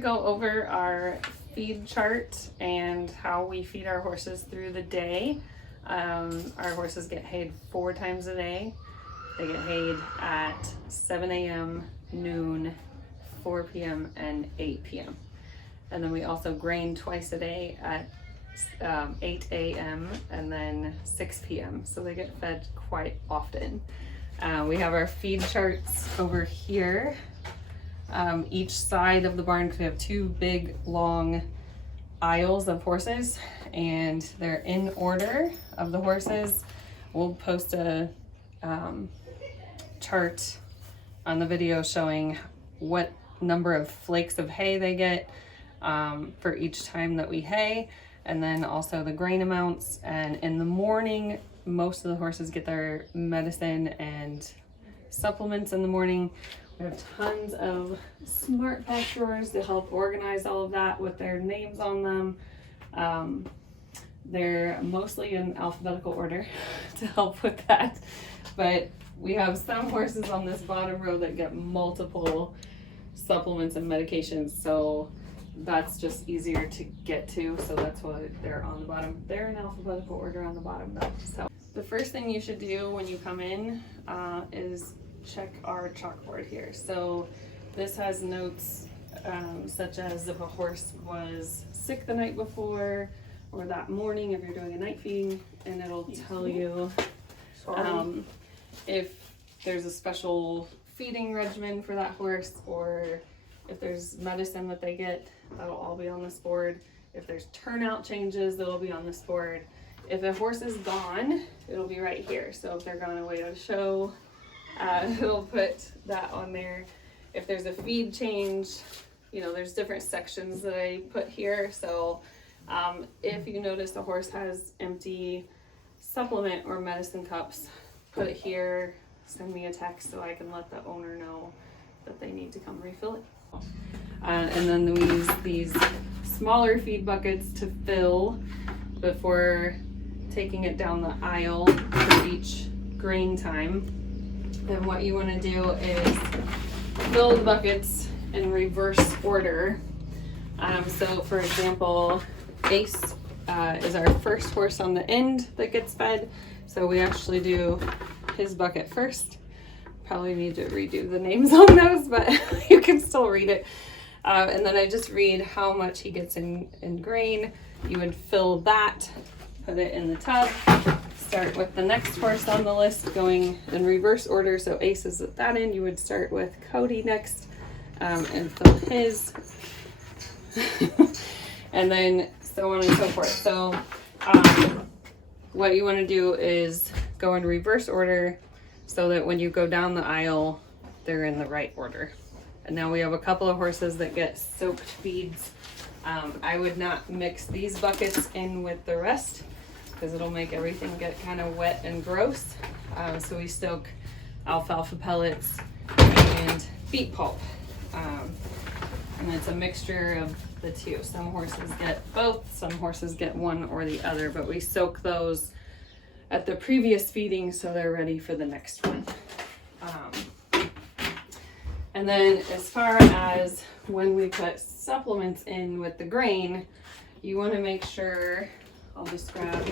gonna go over our feed chart and how we feed our horses through the day. Our horses get hayed 4 times a day. They get hayed at 7 a.m., noon, 4 p.m., and 8 p.m. And then we also grain twice a day at 8 a.m. and then 6 p.m. So they get fed quite often. We have our feed charts over here. Each side of the barn, because we have 2 big long aisles of horses, and they're in order of the horses. We'll post a chart on the video showing what number of flakes of hay they get for each time that we hay, and then also the grain amounts. And in the morning, most of the horses get their medicine and supplements in the morning. We have tons of smart pack drawers to help organize all of that with their names on them. They're mostly in alphabetical order to help with that, but we have some horses on this bottom row that get multiple supplements and medications, so that's just easier to get to, so that's why they're on the bottom. They're in alphabetical order on the bottom though. So the first thing you should do when you come in is check our chalkboard here. So this has notes such as if a horse was sick the night before or that morning if you're doing a night feeding, and it'll tell you if there's a special feeding regimen for that horse, or if there's medicine that they get, that'll all be on this board. If there's turnout changes, that'll be on this board. If a horse is gone, it'll be right here. So if they're gone away to show, it'll put that on there. If there's a feed change, you know, there's different sections that I put here. So if you notice a horse has empty supplement or medicine cups, put it here, send me a text so I can let the owner know that they need to come refill it. And then we use these smaller feed buckets to fill before taking it down the aisle for each grain time. And what you want to do is fill the buckets in reverse order. So for example, Ace is our first horse on the end that gets fed. So we actually do his bucket first. Probably need to redo the names on those, but you can still read it. And then I just read how much he gets in grain. You would fill that, put it in the tub, start with the next horse on the list going in reverse order. So Ace is at that end. You would start with Cody next and fill his. And then so on and so forth. So what you want to do is go in reverse order so that when you go down the aisle, they're in the right order. And now we have a couple of horses that get soaked feeds. I would not mix these buckets in with the rest because it'll make everything get kind of wet and gross. So we soak alfalfa pellets and beet pulp. And it's a mixture of the two. Some horses get both, some horses get one or the other, but we soak those at the previous feeding so they're ready for the next one. And then as far as when we put supplements in with the grain, you want to make sure, I'll just grab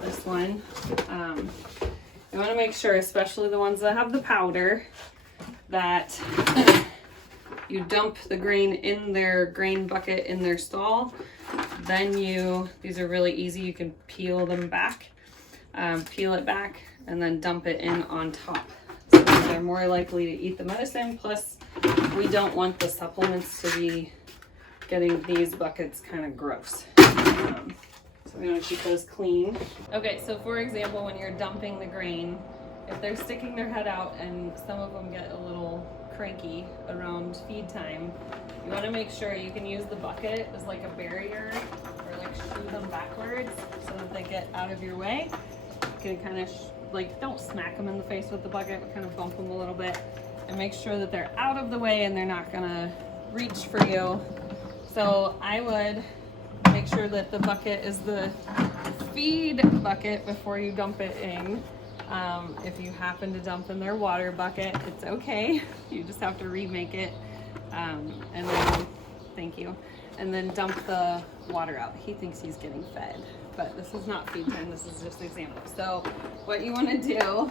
this one. You want to make sure, especially the ones that have the powder, that you dump the grain in their grain bucket in their stall. Then these are really easy, you can peel them back, peel it back, and then dump it in on top. So they're more likely to eat the medicine, plus we don't want the supplements to be getting these buckets kind of gross. So we want to keep those clean. Okay, so for example, when you're dumping the grain, if they're sticking their head out and some of them get a little cranky around feed time, you want to make sure you can use the bucket as like a barrier, or like shoo them backwards so that they get out of your way. You can kind of like, don't smack them in the face with the bucket, but kind of bump them a little bit and make sure that they're out of the way and they're not gonna reach for you. So I would make sure that the bucket is the feed bucket before you dump it in. If you happen to dump in their water bucket, it's okay. You just have to remake it. And then Thank you. And then dump the water out. He thinks he's getting fed, but this is not feed time. This is just an example. So what you want to do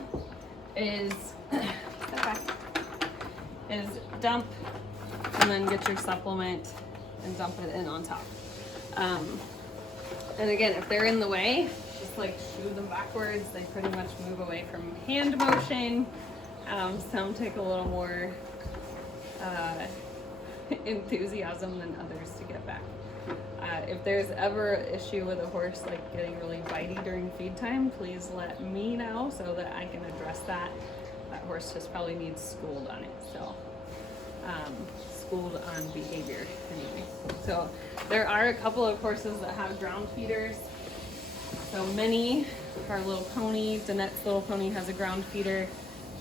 is, step back, is dump and then get your supplement and dump it in on top. And again, if they're in the way, just like shoo them backwards. They pretty much move away from hand motion. Some take a little more enthusiasm than others to get back. If there's ever an issue with a horse like getting really bitey during feed time, please let me know so that I can address that. That horse just probably needs schooled on it. So schooled on behavior anyway. So there are a couple of horses that have ground feeders. So Minnie, our little pony, Dannette's little pony, has a ground feeder.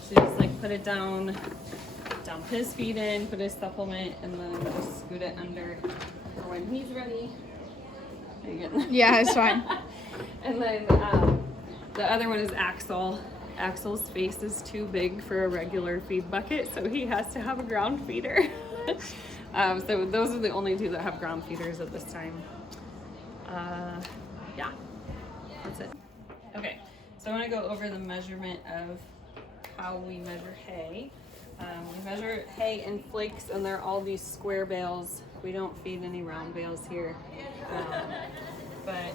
So just like put it down, dump his feed in, put his supplement, and then just scoot it under for when he's ready. Are you getting? Yeah, it's fine. And then the other one is Axel. Axel's face is too big for a regular feed bucket, so he has to have a ground feeder. So those are the only two that have ground feeders at this time. Yeah, that's it. Okay, so I want to go over the measurement of how we measure hay. We measure hay in flakes, and they're all these square bales. We don't feed any round bales here. But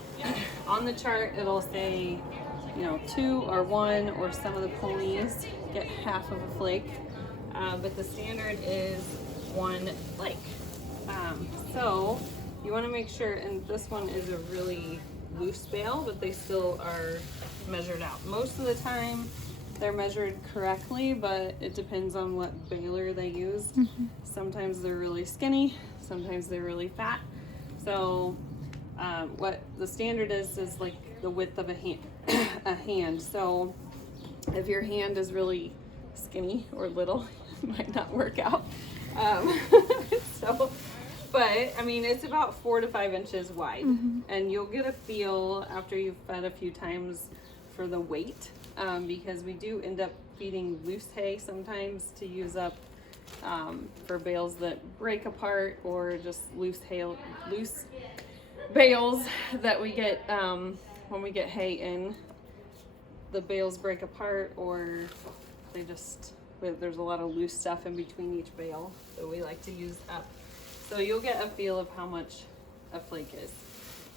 on the chart, it'll say, you know, 2 or 1, or some of the ponies get half of a flake. But the standard is 1 flake. So you want to make sure, and this one is a really loose bale, but they still are measured out. Most of the time they're measured correctly, but it depends on what baler they used. Sometimes they're really skinny, sometimes they're really fat. So what the standard is like the width of a hand. So if your hand is really skinny or little, it might not work out. But I mean, it's about 4 to 5 inches wide, and you'll get a feel after you've fed a few times for the weight, because we do end up feeding loose hay sometimes to use up for bales that break apart, or just loose bales that we get when we get hay in. The bales break apart, or they just, there's a lot of loose stuff in between each bale, so we like to use up. So you'll get a feel of how much a flake is.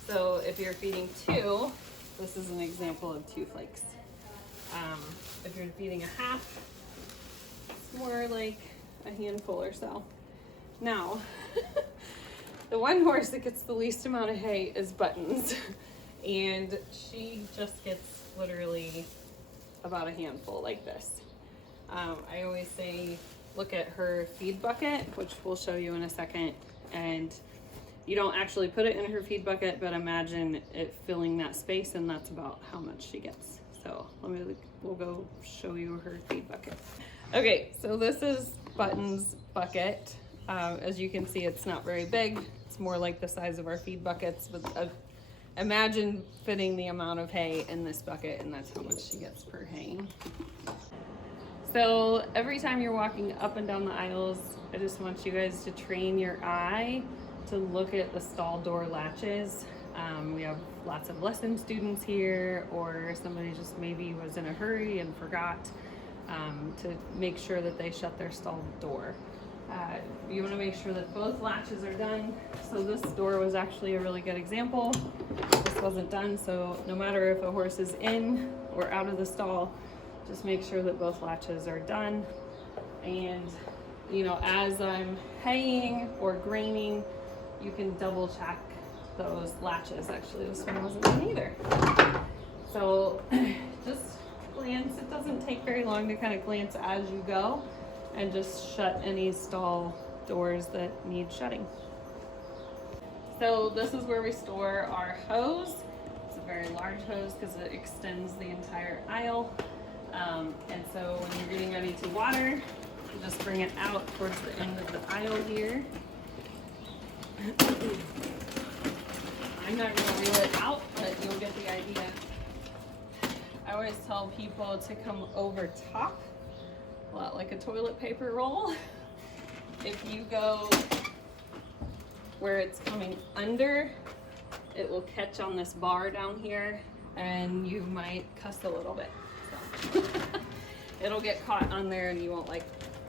So if you're feeding 2, this is an example of 2 flakes. If you're feeding a half, it's more like a handful or so. Now, the one horse that gets the least amount of hay is Buttons, and she just gets literally about a handful like this. I always say, look at her feed bucket, which we'll show you in a second, and you don't actually put it in her feed bucket, but imagine it filling that space, and that's about how much she gets. So we'll go show you her feed bucket. Okay, so this is Button's bucket. As you can see, it's not very big. It's more like the size of our feed buckets, but imagine fitting the amount of hay in this bucket, and that's how much she gets per hay. So every time you're walking up and down the aisles, I just want you guys to train your eye to look at the stall door latches. We have lots of lesson students here, or somebody just maybe was in a hurry and forgot to make sure that they shut their stall door. You want to make sure that both latches are done. So this door was actually a really good example. This wasn't done, so no matter if a horse is in or out of the stall, just make sure that both latches are done. And you know, as I'm haying or graining, you can double check those latches. Actually, this one wasn't done either. So just glance. It doesn't take very long to kind of glance as you go, and just shut any stall doors that need shutting. So this is where we store our hose. It's a very large hose because it extends the entire aisle. And so when you're getting ready to water, you just bring it out towards the end of the aisle here. I'm not going to reel it out, but you'll get the idea. I always tell people to come over top, a lot like a toilet paper roll. If you go where it's coming under, it will catch on this bar down here and you might cuss a little bit. So it'll get caught on there and you won't like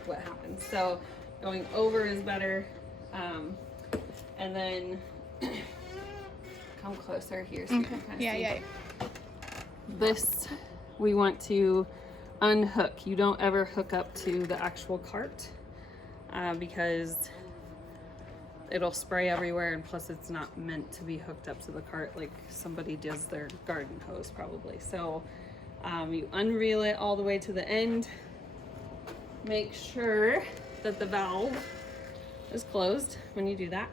what happens. So going over is better. And then come closer here so you can kind of see. This we want to unhook. You don't ever hook up to the actual cart because it'll spray everywhere, and plus it's not meant to be hooked up to the cart like somebody does their garden hose probably. So you unreel it all the way to the end. Make sure that the valve is closed when you do that.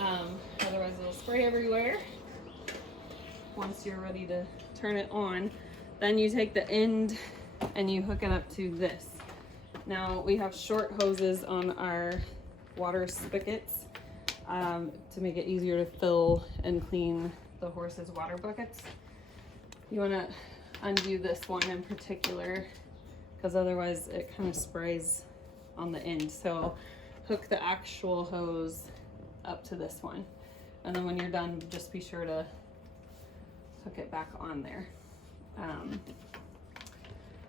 Otherwise it'll spray everywhere. Once you're ready to turn it on, then you take the end and you hook it up to this. Now we have short hoses on our water spigots to make it easier to fill and clean the horse's water buckets. You want to undo this one in particular because otherwise it kind of sprays on the end. So hook the actual hose up to this one, and then when you're done, just be sure to hook it back on there.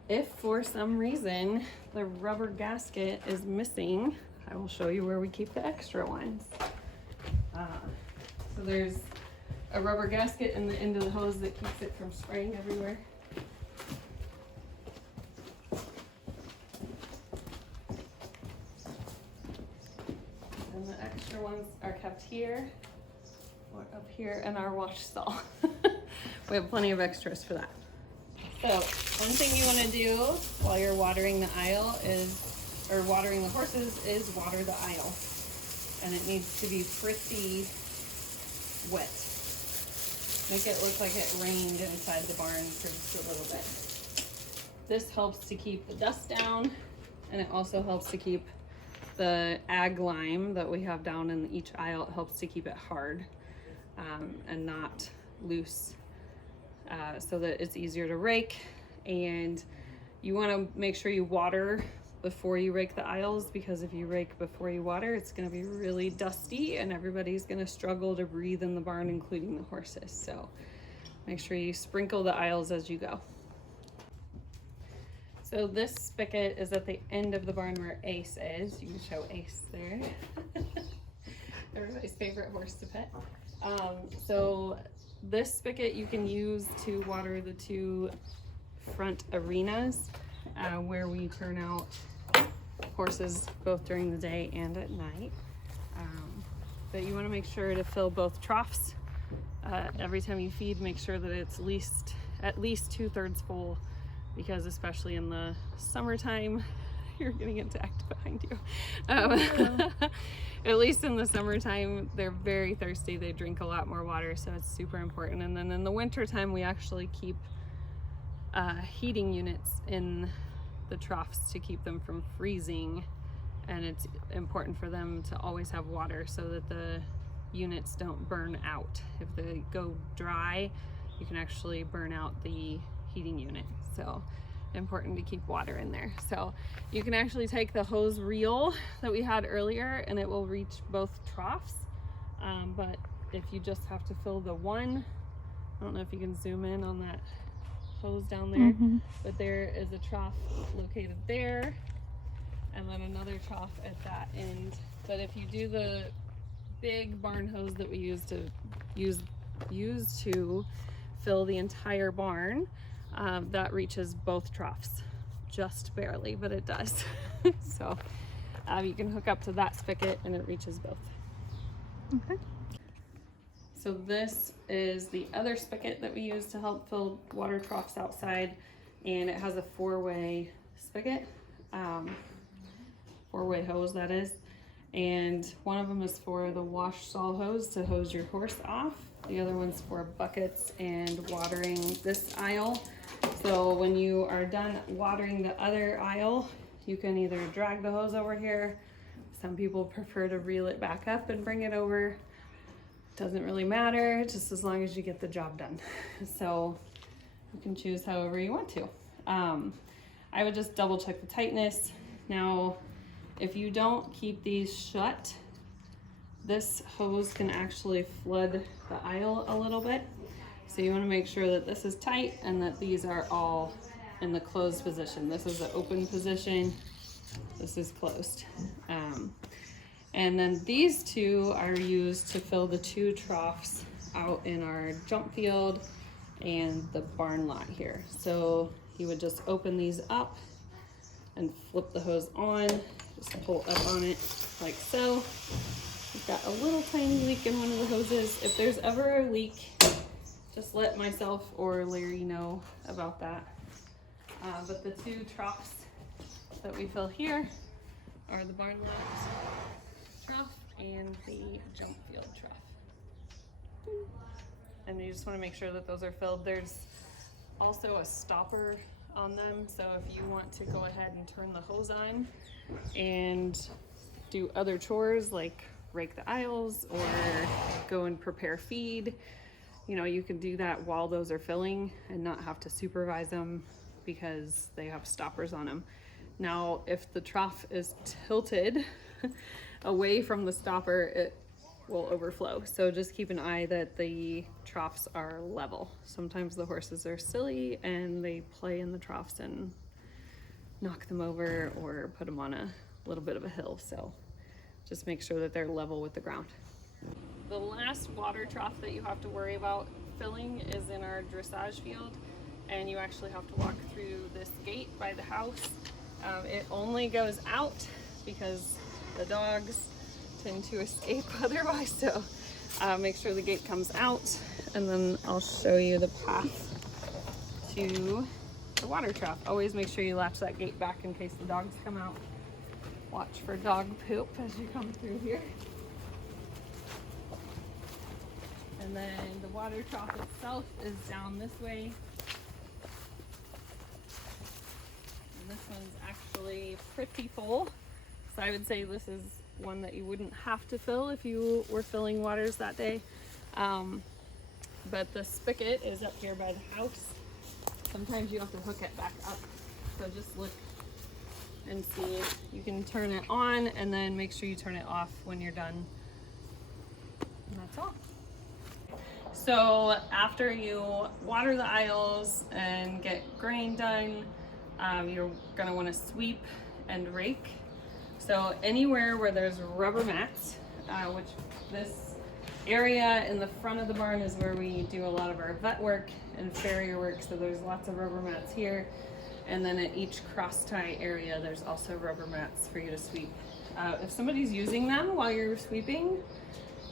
If for some reason the rubber gasket is missing, I will show you where we keep the extra ones. So there's a rubber gasket in the end of the hose that keeps it from spraying everywhere. And the extra ones are kept here or up here in our wash stall. We have plenty of extras for that. So one thing you want to do while you're watering the aisle or watering the horses is water the aisle. And it needs to be pretty wet. Make it look like it rained inside the barn for just a little bit. This helps to keep the dust down, and it also helps to keep the ag lime that we have down in each aisle. It helps to keep it hard and not loose, so that it's easier to rake. And you want to make sure you water before you rake the aisles, because if you rake before you water, it's going to be really dusty and everybody's going to struggle to breathe in the barn, including the horses. So make sure you sprinkle the aisles as you go. So this spigot is at the end of the barn where Ace is. You can show Ace there. Everybody's favorite horse to pet. So this spigot you can use to water the two front arenas where we turn out horses both during the day and at night. But you want to make sure to fill both troughs. Every time you feed, make sure that it's at least 2/3 full, because especially in the summertime, you're getting attacked behind you. At least in the summertime, they're very thirsty. They drink a lot more water, so it's super important. And then in the wintertime, we actually keep heating units in the troughs to keep them from freezing, and it's important for them to always have water so that the units don't burn out. If they go dry, you can actually burn out the heating unit. So important to keep water in there. So you can actually take the hose reel that we had earlier and it will reach both troughs, but if you just have to fill the one, I don't know if you can zoom in on that hose down there, but there is a trough located there and then another trough at that end. But if you do the big barn hose that we use to fill the entire barn, that reaches both troughs, just barely, but it does. So you can hook up to that spigot and it reaches both. Okay. So this is the other spigot that we use to help fill water troughs outside, and it has a four-way spigot, four-way hose that is, and one of them is for the wash stall hose to hose your horse off. The other one's for buckets and watering this aisle. So when you are done watering the other aisle, you can either drag the hose over here. Some people prefer to reel it back up and bring it over. Doesn't really matter, just as long as you get the job done. So you can choose however you want to. I would just double check the tightness. Now, if you don't keep these shut, this hose can actually flood the aisle a little bit. So you want to make sure that this is tight and that these are all in the closed position. This is the open position. This is closed. And then these two are used to fill the 2 troughs out in our jump field and the barn lot here. So you would just open these up and flip the hose on, just pull up on it like so. We've got a little tiny leak in one of the hoses. If there's ever a leak, just let myself or Larry know about that. But the 2 troughs that we fill here are the barn lot trough and the jump field trough. And you just want to make sure that those are filled. There's also a stopper on them, so if you want to go ahead and turn the hose on and do other chores like rake the aisles or go and prepare feed, you know, you can do that while those are filling and not have to supervise them because they have stoppers on them. Now, if the trough is tilted away from the stopper, it will overflow. So just keep an eye that the troughs are level. Sometimes the horses are silly and they play in the troughs and knock them over or put them on a little bit of a hill. So just make sure that they're level with the ground. The last water trough that you have to worry about filling is in our dressage field, and you actually have to walk through this gate by the house. It only goes out because the dogs tend to escape otherwise, so make sure the gate comes out, and then I'll show you the path to the water trough. Always make sure you latch that gate back in case the dogs come out. Watch for dog poop as you come through here. And then the water trough itself is down this way. And this one's actually pretty full. So I would say this is one that you wouldn't have to fill if you were filling waters that day. But the spigot is up here by the house. Sometimes you have to hook it back up. So just look and see. You can turn it on and then make sure you turn it off when you're done. And that's all. So after you water the aisles and get grain done, you're gonna wanna sweep and rake. So anywhere where there's rubber mats, which this area in the front of the barn is where we do a lot of our vet work and farrier work, so there's lots of rubber mats here. And then at each cross tie area, there's also rubber mats for you to sweep. If somebody's using them while you're sweeping,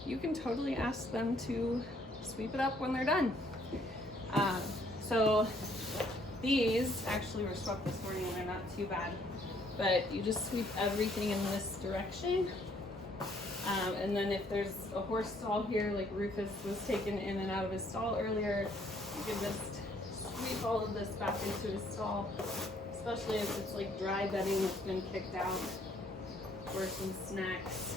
you can totally ask them to sweep it up when they're done. So these actually were swept this morning and they're not too bad, but you just sweep everything in this direction. And then if there's a horse stall here, like Rufus was taken in and out of his stall earlier, you can just sweep all of this back into his stall, especially if it's like dry bedding that's been kicked out or some snacks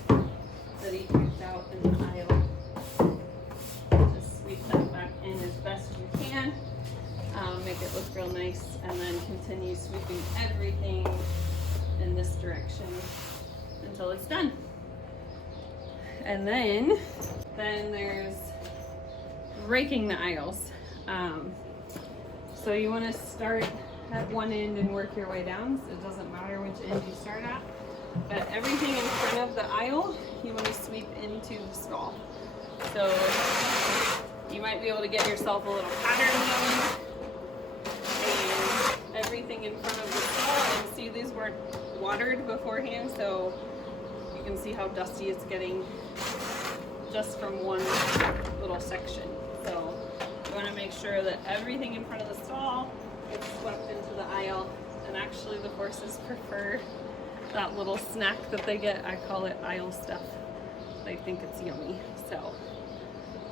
that he picked out in the aisle. Just sweep that back in as best you can, make it look real nice, and then continue sweeping everything in this direction until it's done. And then there's raking the aisles. So you want to start at one end and work your way down. So it doesn't matter which end you start at, but everything in front of the aisle you want to sweep into the stall. So you might be able to get yourself a little pattern going, and everything in front of the stall. And see, these weren't watered beforehand, so you can see how dusty it's getting just from one little section. So you want to make sure that everything in front of the stall gets swept into the aisle. And actually the horses prefer that little snack that they get. I call it aisle stuff. They think it's yummy. So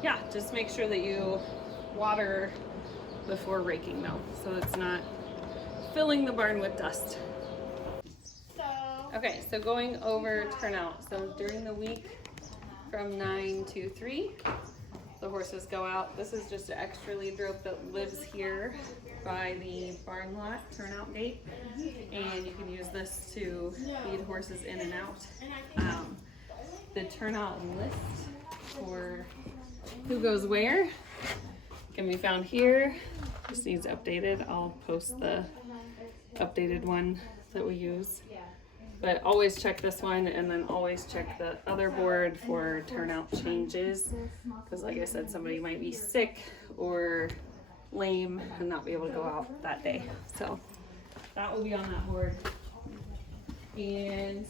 yeah, just make sure that you water before raking though, so it's not filling the barn with dust. Okay, so going over turnout. So during the week from 9 to 3, the horses go out. This is just an extra lead rope that lives here by the barn lot turnout gate, and you can use this to feed horses in and out. the turnout list for who goes where can be found here. Just needs updated. I'll post the updated one that we use. But always check this one, and then always check the other board for turnout changes. Because like I said, somebody might be sick or lame and not be able to go out that day. So that will be on that board. And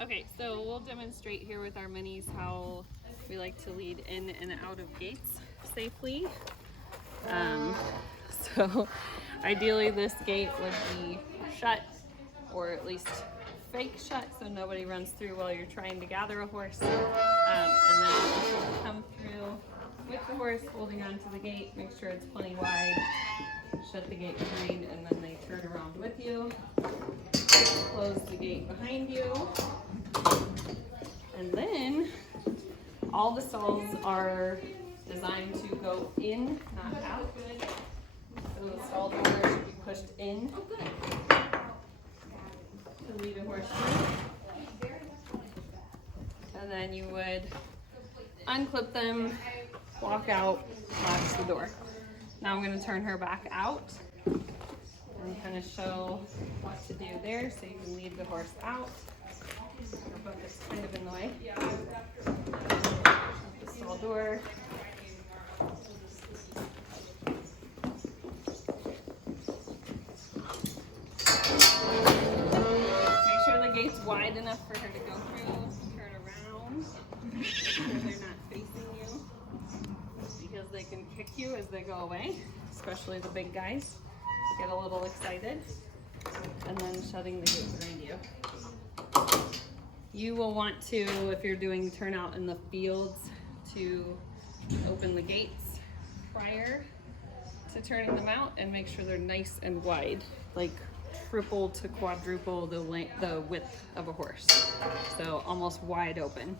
okay, so we'll demonstrate here with our minis how we like to lead in and out of gates safely. So ideally this gate would be shut, or at least fake shut, so nobody runs through while you're trying to gather a horse. And then you come through with the horse holding onto the gate, make sure it's plenty wide, shut the gate behind, and then they turn around with you. Close the gate behind you. And then all the stalls are designed to go in, not out. So the stall door should be pushed in to lead a horse through. And then you would unclip them, walk out, latch the door. Now I'm going to turn her back out and kind of show what to do there so you can lead the horse out. Your book is kind of in the way. The stall door. Make sure the gate's wide enough for her to go through. Turn around. Make sure they're not facing you, because they can kick you as they go away, especially the big guys. Get a little excited. And then shutting the gate behind you. You will want to, if you're doing turnout in the fields, to open the gates prior to turning them out and make sure they're nice and wide, like triple to quadruple the width of a horse. So almost wide open.